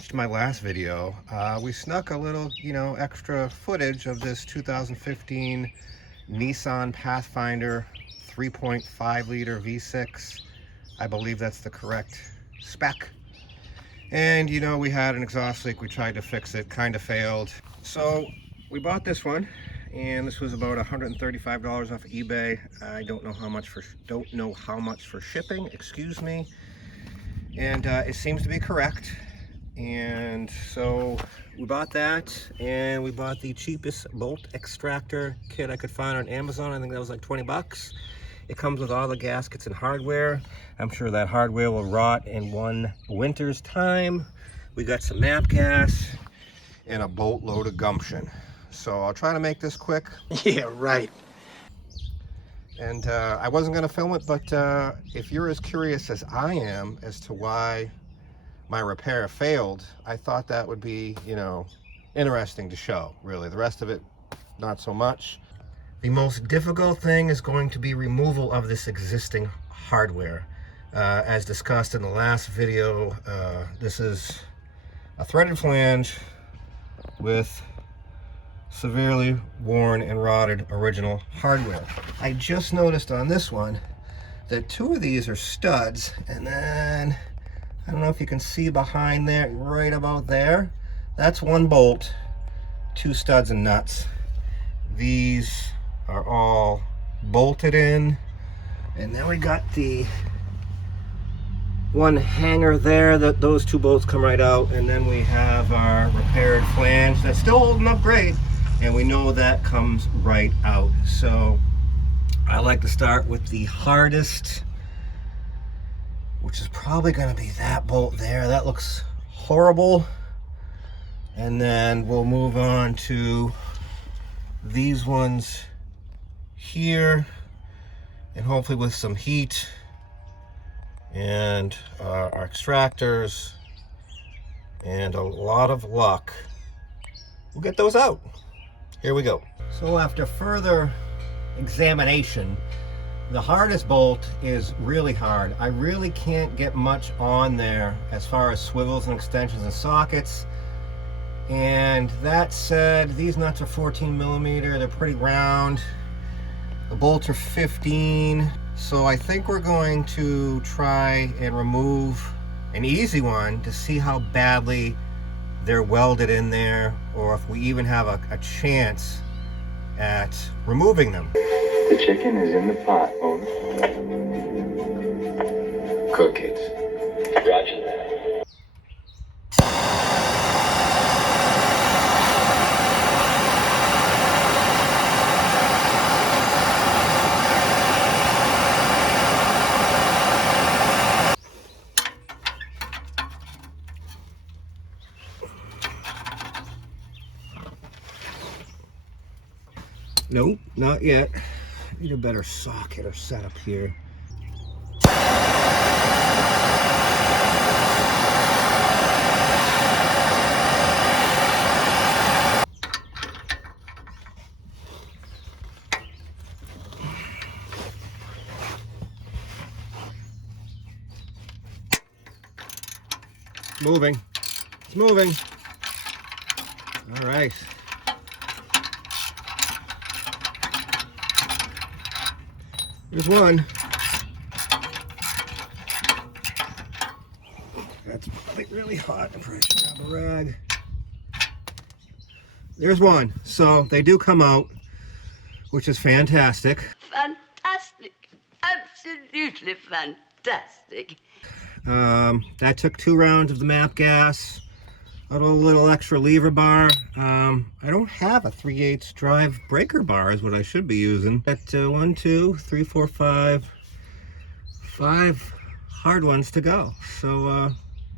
watched my last video, we snuck a little, extra footage of this 2015 Nissan Pathfinder 3.5 liter V6. I believe that's the correct spec. And we had an exhaust leak. We tried to fix it, kind of failed. So we bought this one, and this was about $135 off eBay. I don't know how much for shipping, excuse me. And it seems to be correct. And so we bought that, and we bought the cheapest bolt extractor kit I could find on Amazon. I think that was like 20 bucks. It comes with all the gaskets and hardware. I'm sure that hardware will rot in one winter's time. We got some map gas and a boatload of gumption. So I'll try to make this quick. Yeah, right. And I wasn't going to film it, but if you're as curious as I am as to why my repair failed, I thought that would be, interesting to show, really. The rest of it, not so much. The most difficult thing is going to be removal of this existing hardware. As discussed in the last video, this is a threaded flange with severely worn and rotted original hardware. I just noticed on this one that two of these are studs, and then I don't know if you can see behind there, right about there, that's one bolt, two studs and nuts. These are all bolted in, and then we got the one hanger there, that those two bolts come right out, and then we have our repaired flange that's still holding up great, and we know that comes right out. So I like to start with the hardest, which is probably going to be that bolt there. That looks horrible. And then we'll move on to these ones here, and hopefully with some heat and our extractors and a lot of luck, we'll get those out. Here we go. So after further examination, the hardest bolt is really hard. I really can't get much on there as far as swivels and extensions and sockets. And that said, these nuts are 14 millimeter. They're pretty round. The bolts are 15. So I think we're going to try and remove an easy one to see how badly they're welded in there, or if we even have a chance at removing them. The chicken is in the pot, Owen. Cook it. Roger that. Nope, not yet. Need a better socket or setup here. Moving. It's moving. All right. There's one. That's probably really hot. I'm probably should grab a rag. There's one. So they do come out, which is fantastic. Fantastic. Absolutely fantastic. That took 2 rounds of the map gas. A little extra lever bar. I don't have a 3/8 drive breaker bar is what I should be using. Got 1, 2, 3, 4, 5 hard ones to go. So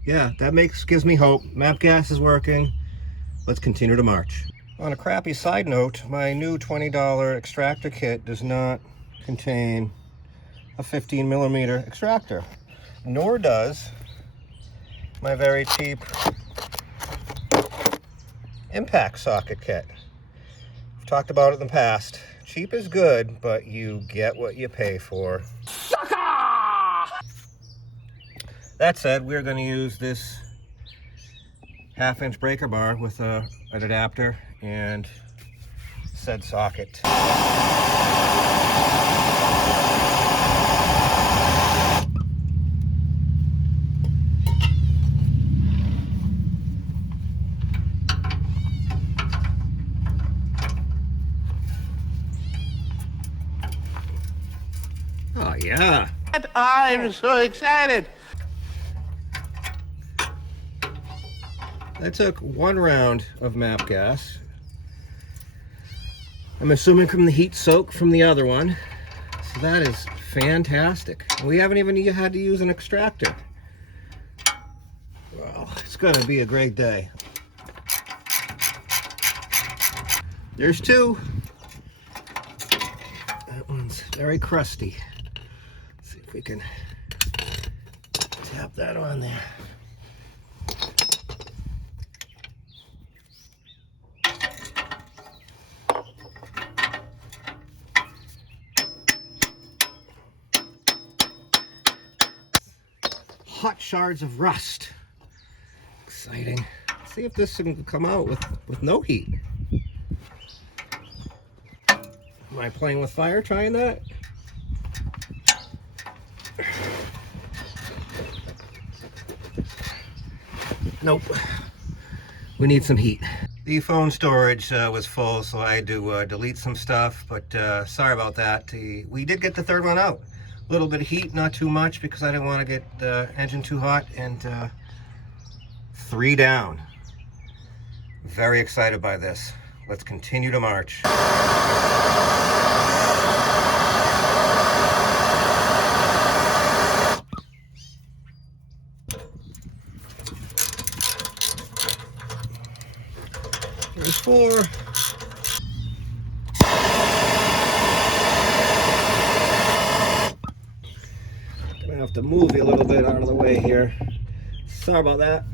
yeah, that gives me hope. Map gas is working. Let's continue to march. On a crappy side note, my new $20 extractor kit does not contain a 15 millimeter extractor, nor does my very cheap impact socket kit. I've talked about it in the past. Cheap is good, but you get what you pay for. Sucker! That said, we're going to use this 1/2-inch breaker bar with an adapter and said socket. Oh yeah. I'm so excited. I took 1 round of MAP gas. I'm assuming from the heat soak from the other one. So that is fantastic. We haven't even had to use an extractor. Well, it's gonna be a great day. There's 2. That one's very crusty. Let's see if we can tap that on there. Hot shards of rust. Exciting. Let's see if this can come out with no heat. Am I playing with fire trying that? Nope. We need some heat. The phone storage was full, so I had to delete some stuff, but sorry about that. We did get the 3rd one out. A little bit of heat, not too much, because I didn't want to get the engine too hot, and 3 down. Very excited by this. Let's continue to march. There's 4. Gonna have to move you a little bit out of the way here. Sorry about that.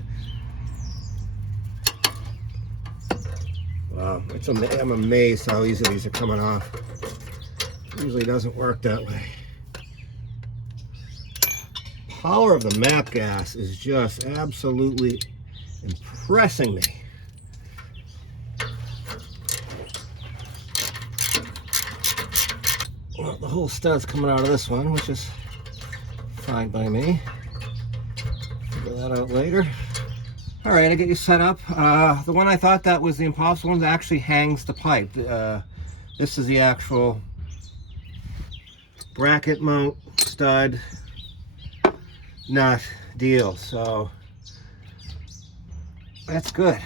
Wow, I'm amazed how easy these are coming off. Usually doesn't work that way. Power of the MAP gas is just absolutely impressing me. Well, the whole stud's coming out of this one, which is fine by me. Figure that out later. All right, I get you set up. The one I thought that was the impossible one that actually hangs the pipe. This is the actual bracket mount stud nut deal, so that's good.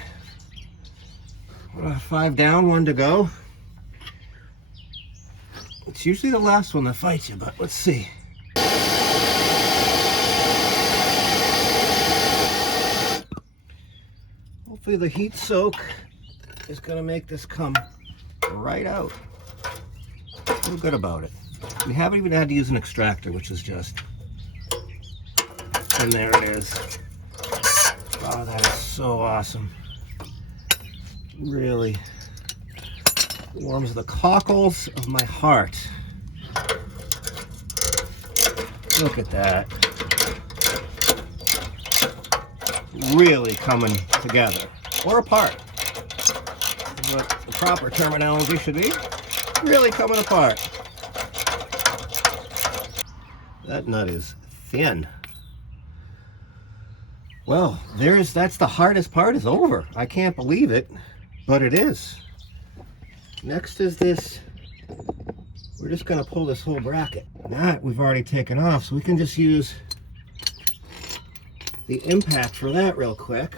5 down, 1 to go. It's usually the last one that fights you, but let's see. Hopefully the heat soak is going to make this come right out. Feel good about it. We haven't even had to use an extractor, which is just... And there it is. Oh, that is so awesome. Really warms the cockles of my heart. Look at that. Really coming together. Or apart. What the proper terminology should be. Really coming apart. That nut is thin. Well, that's the hardest part is over. I can't believe it, but it is. Next is this. We're just going to pull this whole bracket. That we've already taken off, so we can just use the impact for that real quick.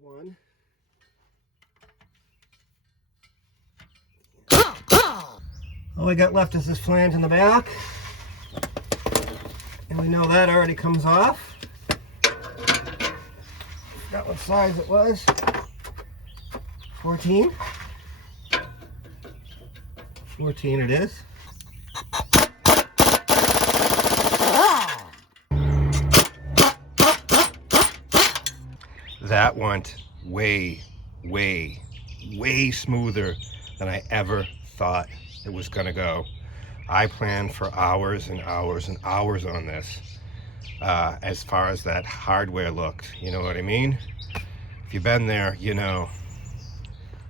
One. All we got left is this flange in the back. And we know that already comes off. Forgot what size it was. 14. 14 it is. That went way, way, way smoother than I ever thought it was gonna go. I planned for hours and hours and hours on this. as far as that hardware looked. You know what I mean? If you've been there, you know.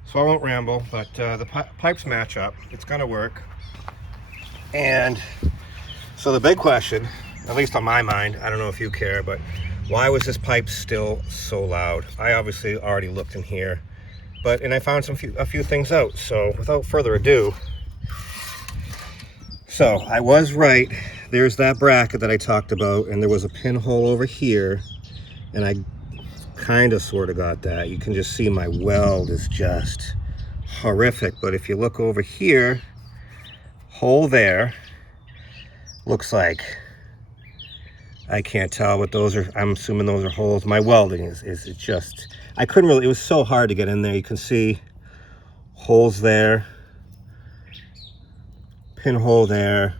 So I won't ramble, but the pipes match up. It's gonna work. And so the big question, at least on my mind, I don't know if you care, but why was this pipe still so loud? I obviously already looked in here, and I found a few things out. So without further ado, so I was right. There's that bracket that I talked about, and there was a pinhole over here, and I kind of sort of got that. You can just see my weld is just horrific. But if you look over here, hole there, looks like, I can't tell what those are. I'm assuming those are holes. My welding is just, I couldn't really, it was so hard to get in there. You can see holes there, pinhole there.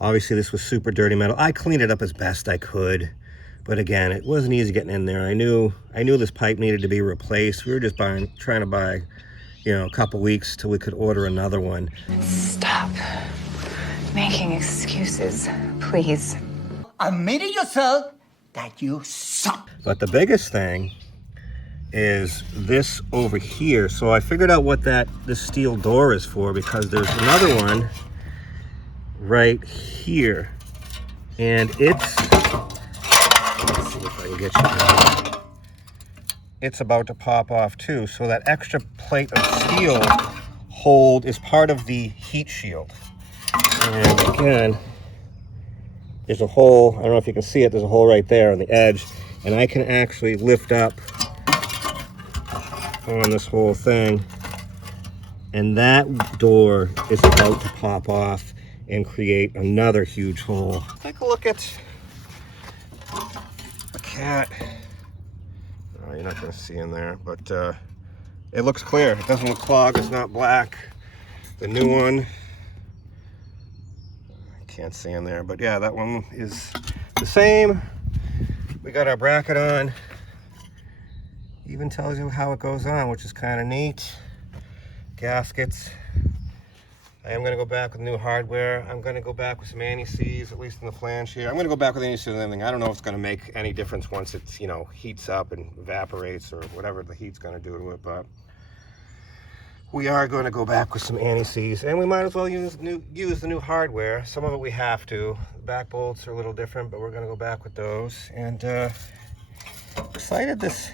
Obviously this was super dirty metal. I cleaned it up as best I could, but again, it wasn't easy getting in there. I knew this pipe needed to be replaced. We were just trying to buy, you know, a couple weeks till we could order another one. Stop making excuses, please. Admit yourself that you suck. But the biggest thing is this over here. So I figured out what this steel door is for, because there's another one right here, and let's see if I can get you down. It's about to pop off too. So that extra plate of steel hold is part of the heat shield. And again, there's a hole, I don't know if you can see it, there's a hole right there on the edge, and I can actually lift up on this whole thing, and that door is about to pop off and create another huge hole. Take a look at a cat. Oh, you're not going to see in there, but it looks clear. It doesn't look clogged. It's not black. The new one, I can't see in there, but yeah, that one is the same. We got our bracket on. Even tells you how it goes on, which is kind of neat. Gaskets. I am going to go back with new hardware. I'm going to go back with some anti-seize, at least in the flange here. I'm going to go back with anti-seize and everything. I don't know if it's going to make any difference once it's, you know, heats up and evaporates or whatever the heat's going to do to it, but we are going to go back with some anti-seize, and we might as well use the new hardware. Some of it we have to. The back bolts are a little different, but we're going to go back with those. And excited this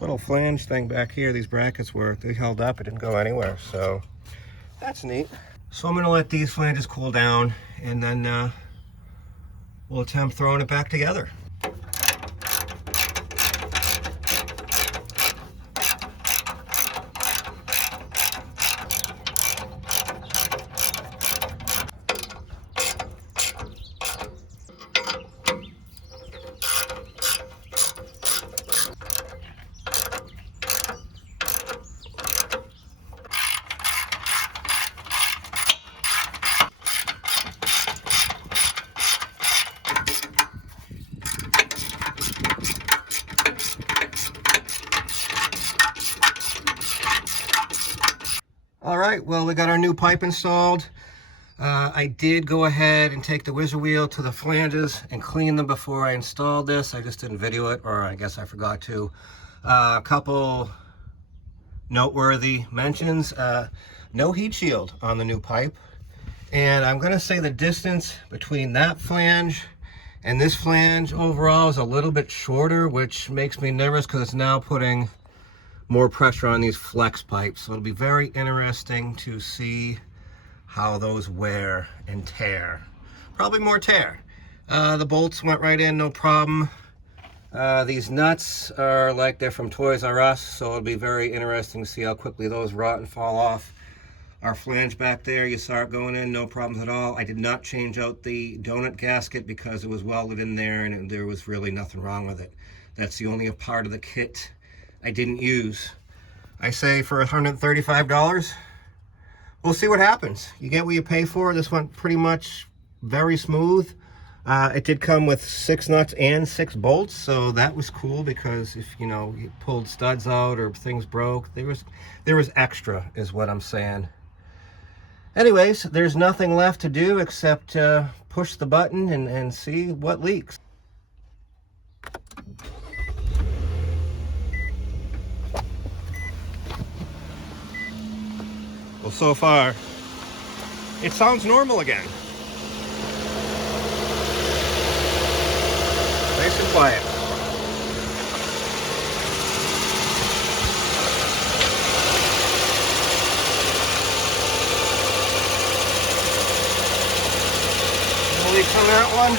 little flange thing back here, these brackets work. They held up, it didn't go anywhere, so that's neat. So I'm going to let these flanges cool down, and then we'll attempt throwing it back together. All right, well, we got our new pipe installed. I did go ahead and take the whizzer wheel to the flanges and clean them before I installed this. I just didn't video it, or I guess I forgot to. A couple noteworthy mentions. No heat shield on the new pipe. And I'm gonna say the distance between that flange and this flange overall is a little bit shorter, which makes me nervous because it's now putting more pressure on these flex pipes. So it'll be very interesting to see how those wear and tear. Probably more tear. The bolts went right in, no problem. These nuts are like they're from Toys R Us, so it'll be very interesting to see how quickly those rot and fall off. Our flange back there, you saw it going in, no problems at all. I did not change out the donut gasket because it was welded in there and there was really nothing wrong with it. That's the only part of the kit I didn't use. I say for $135, we'll see what happens. You get what you pay for. This went pretty much very smooth. It did come with 6 nuts and 6 bolts, so that was cool because if you know you pulled studs out or things broke, there was extra, is what I'm saying. Anyways, there's nothing left to do except push the button and see what leaks. Well, so far, it sounds normal again. Nice and quiet. No leaks on that one.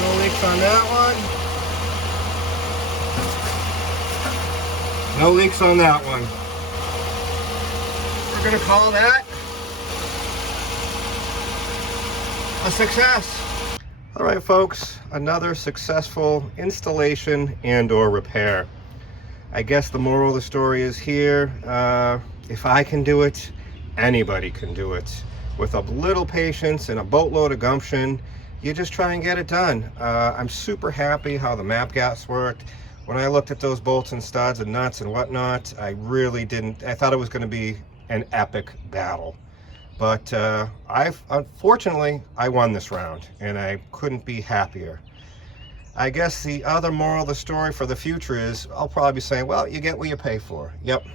No leaks on that one. No leaks on that one. We're gonna call that a success. All right, folks, another successful installation and/or repair. I guess the moral of the story is here. If I can do it, anybody can do it. With a little patience and a boatload of gumption, you just try and get it done. I'm super happy how the map gaps worked. When I looked at those bolts and studs and nuts and whatnot, I really didn't, I thought it was going to be an epic battle. But unfortunately, I won this round, and I couldn't be happier. I guess the other moral of the story for the future is, I'll probably be saying, well, you get what you pay for. Yep.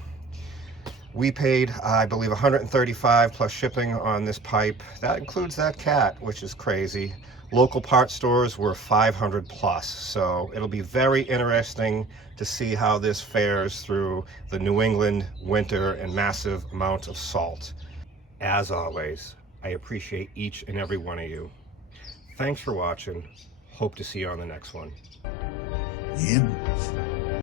We paid, I believe, $135 plus shipping on this pipe. That includes that cat, which is crazy. Local parts stores were $500 plus. So it'll be very interesting to see how this fares through the New England winter and massive amount of salt. As always, I appreciate each and every one of you. Thanks for watching. Hope to see you on the next one. Him.